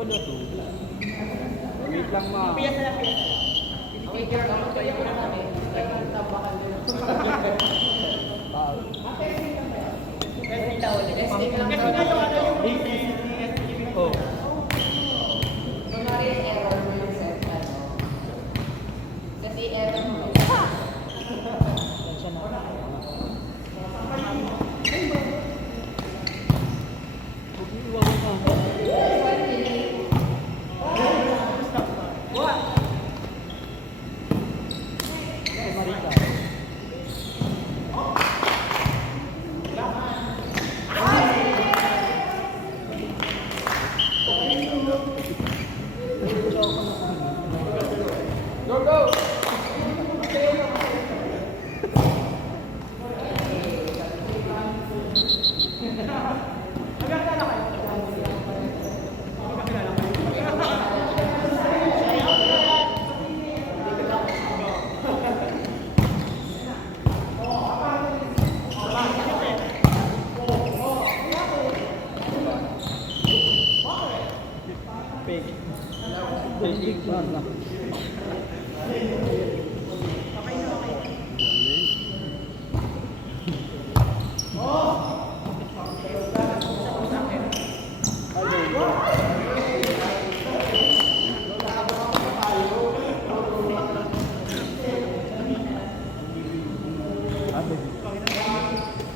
ko na to. Wait lang ma. Piyasa na, piyasa na. Pinipigyan naman kayo na kami. Nagtabakan din. Testing daw ulit. Testing lang daw. Kasi nga yung Oh. Kunwari error mo yung set, ano? Kasi error mo.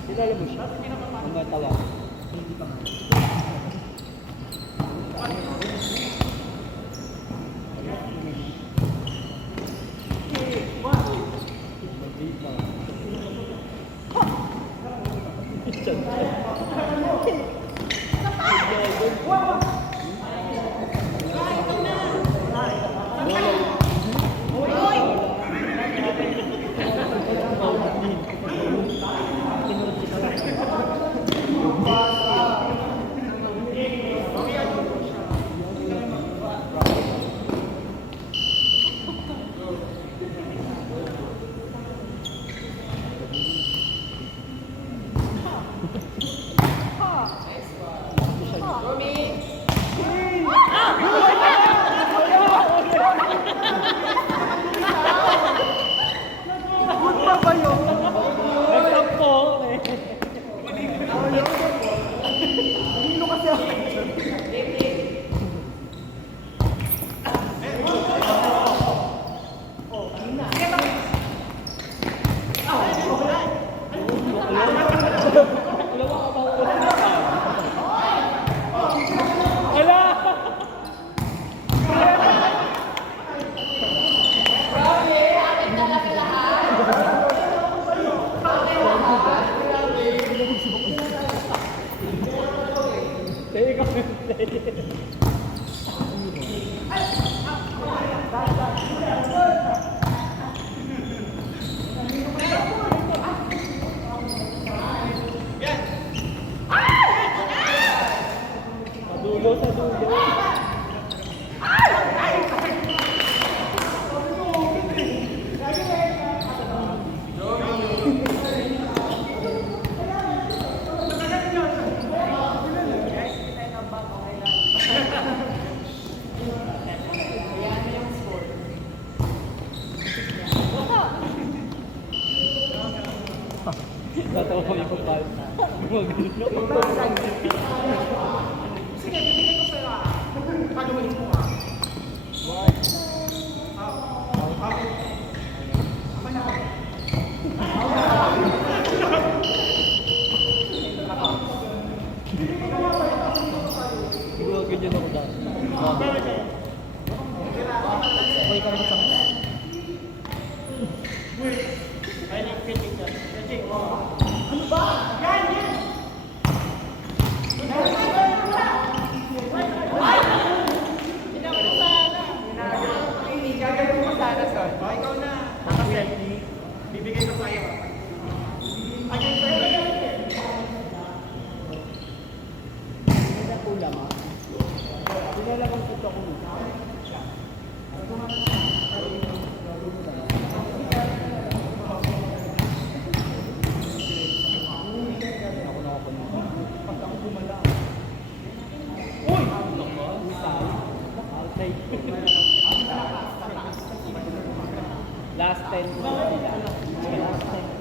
Kilala mo siya? Ang matawa. Hindi pa nga. Tatawa ko yung pagpal. Sige, bibigay ko sa'yo ah. Paluin mo ah. Siguro ganyan ako dahil. Sabay ka naman sa akin. Ay, nag-pitching dyan. Pitching, oh. Ano ba? Yan, yan! Gagawin mo sana, son. O, ikaw na. Nakaset. Bibigay ko sa'yo. Ayun sa'yo. Hindi na kulang ah. Nilalabang ito ako nito. Ako nakapunta. Pag ako bumala. Uy! Sali. save. Last 10 po sila. Last 10.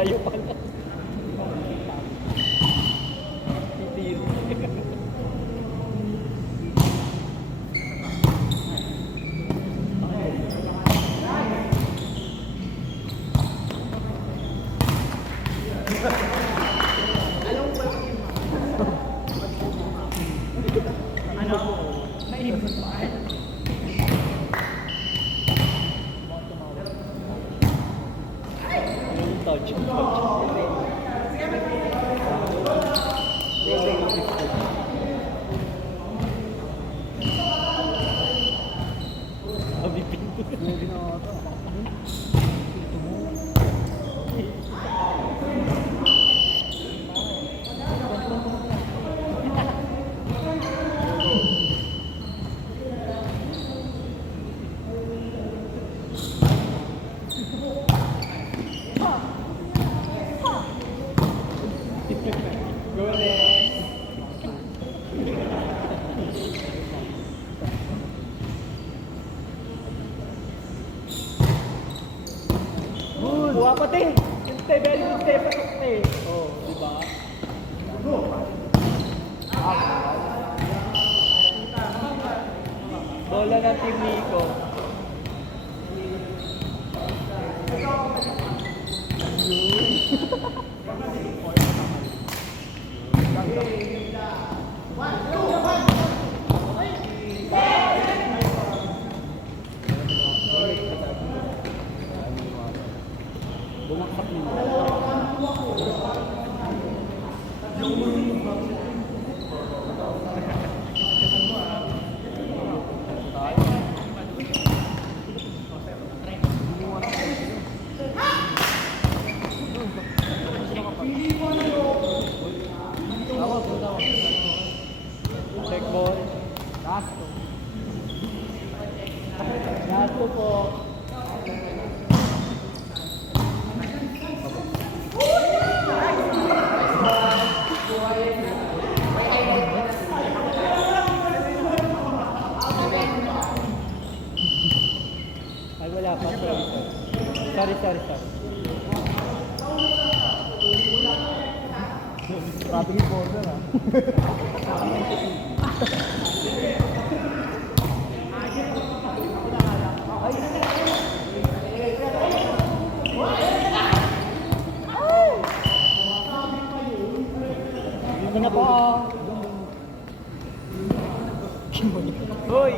Sa'yo pala. Titiro. Touch. Buha pa te. Te, very good te. Pasok te. Oh, di ba? Bola ng Team Nico. Bumaksak nila. Check ball. Gasto. Gasto po. Ay, wala pa. Sorry. Grabe yung border ah. Hindi na po. Hoy!